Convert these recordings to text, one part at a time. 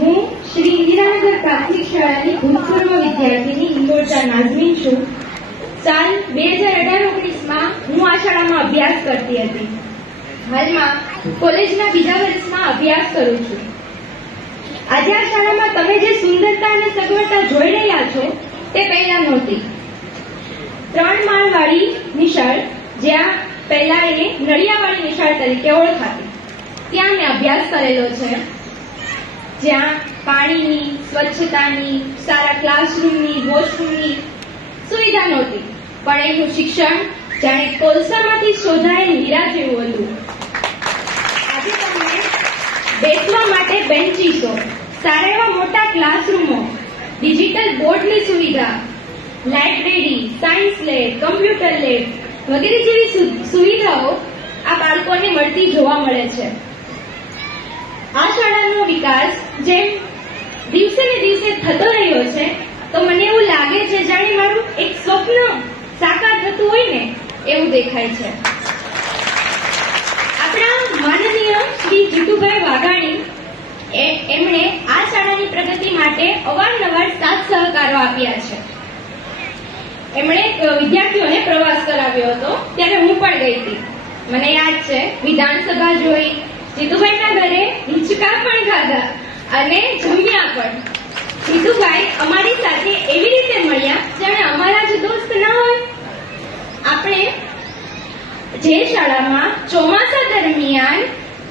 હું શ્રી ઇન્દિરાનગર પ્રાથમિક શાળાની ભૂતપૂર્વ વિદ્યાર્થીની ઇન્દોરચા નાઝમીન છું. સાલ 2018-19માં હું આ શાળામાં અભ્યાસ કરતી હતી. હાલમાં કોલેજના બીજા વર્ષમાં અભ્યાસ કરું છું. આજે આ શાળામાં તમે જે સુંદરતા અને સગવડતા જોઈ રહ્યા છો તે પહેલા નહોતી. 3 માળવાળી નિશાળ, જ્યાં પહેલા એને નળિયાવાળી નિશાળ તરીકે ઓળખાતી, ત્યાં મેં અભ્યાસ કરેલો છે. જ્યાં પાણીની, સ્વચ્છતાની, સારા ક્લાસરૂમની, વોશરૂમની સુવિધા નહોતી, પણ એનું શિક્ષણ જાણે કોલસામાંથી શોધાયેલ હીરા જેવું હતું. આજે તમને બેસવા માટે બેન્ચીસો, સારા એવા મોટા ક્લાસરૂમો, ડિજિટલ બોર્ડની સુવિધા, library, science lab, computer lab વગેરે જેવી સુવિધાઓ આ બાળકોને મળતી જોવા મળે છે. આ શાળાનો વિકાસ જેમ દિવસે ને દિવસે થતો રહ્યો છે, તો મને એવું લાગે છે જાણે મારું એક સ્વપ્ન સાકાર થતું હોય ને એવું દેખાય છે. આપણા માનનીય શ્રી જીતુભાઈ વાઘાણી એમણે આ શાળાની પ્રગતિ માટે અવારનવાર સાથ સહકારો આપ્યા છે. એમણે વિદ્યાર્થીઓને પ્રવાસ કરાવ્યો હતો, ત્યારે હું પણ ગઈ હતી. મને યાદ છે, વિધાનસભા જોઈ, જીતુભાઈના ઘરે હિંચકા પણ ખાધા અને જમ્યા પણ. જીતુભાઈ અમારી સાથે એવી રીતે મળ્યા જાણે અમારા જ દોસ્ત ના હોય. આપણે જે શાળામાં ચોમાસા દરમિયાન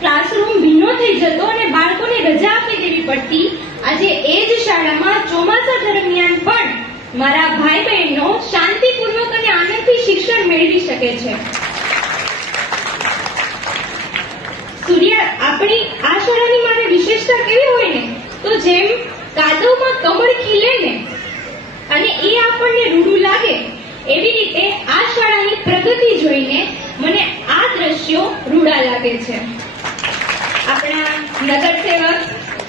ક્લાસરૂમ ભીનો થઈ જતો અને બાળકોને રજા આપી દેવી પડતી, આજે એ જ શાળામાં ચોમાસા દરમિયાન પણ મારા ભાઈ બહેનો શાંતિપૂર્વક અને આનંદથી શિક્ષણ મેળવી શકે છે. આપણી આ શાળાની મારે વિશેષતા કેવી હોય ને, તો જેમ કાદવમાં કમળ ખીલે ને અને એ આપણને રૂડું લાગે, એવી રીતે આ શાળાની પ્રગતિ જોઈને મને આ દ્રશ્યો રૂડા લાગે છે. આપણા નગરસેવક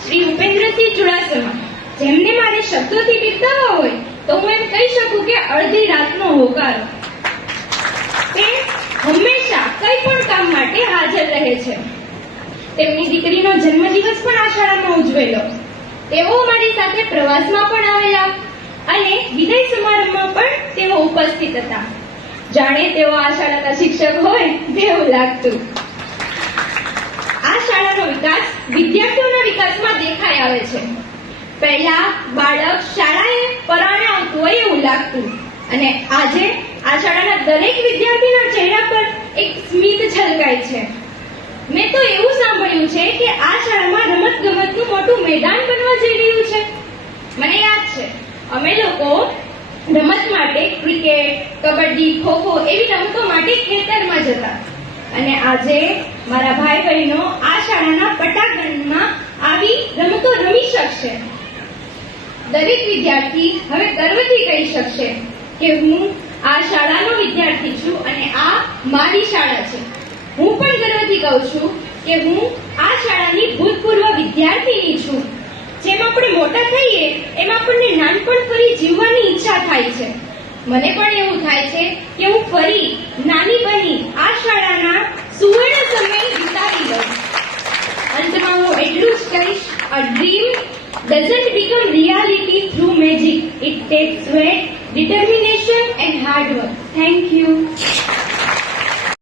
શ્રી ઉપેન્દ્રસિંહ ચુડાસમા, જેમને મારે શબ્દોથી બિરદાવવા હોય તો હું એમ કહી શકું કે અડધી રાતનો હોકારો. તે હંમેશા કંઈ પણ કામ માટે હાજર રહે છે. તેમની દીકરીનો જન્મદિવસ પણ આ શાળામાં ઉજવેલો. તેઓ મારી સાથે પ્રવાસમાં પણ આવેલા અને વિદાય સમારંભમાં પણ તેઓ ઉપસ્થિત હતા. જાણે તેઓ આ શાળાના શિક્ષક હોય તેવું લાગતું. આ શાળાનો વિકાસ વિદ્યાર્થીઓના વિકાસમાં દેખાઈ આવે છે. પહેલા બાળક શાળાએ પરાણે આવતું હોય એવું લાગતું, અને આજે આ શાળાના દરેક વિદ્યાર્થીના ચહેરા પર એક સ્મિત ઝલકાય છે. મેં તો એવું સાંભળ્યું છે કે આ શાળામાં રમતગમતનું મોટું મેદાન બનવા જઈ રહ્યું છે. મને યાદ છે, અમે લોકો રમત માટે ક્રિકેટ, કબડ્ડી, ખોખો એવી રમતો માટે ખેતરમાં જતા, અને આજે મારા ભાઈ બહેનો આ શાળાના પટાંગણમાં આવી રમતો રમી શકશે. દરેક વિદ્યાર્થી હવે ગર્વથી કહી શકશે કે હું આ શાળાનો વિદ્યાર્થી છું અને આ મારી શાળા છે. હું પણ ગર્વથી કહું છું કે હું આ શાળાની ભૂતપૂર્વ વિદ્યાર્થીની છું. જેમ આપણે મોટા થઈએ એમ આપણને નાનપણ ફરી જીવવાની ઈચ્છા થાય છે. મને પણ એવું થાય છે કે હું ફરી નાની બની આ શાળાના સુવર્ણ સમય વિતાવી લઉં. અંતમાં હું એટલું જ કહીશ, a dream doesn't become reality through magic. It takes sweat, determination and hard work. Thank you.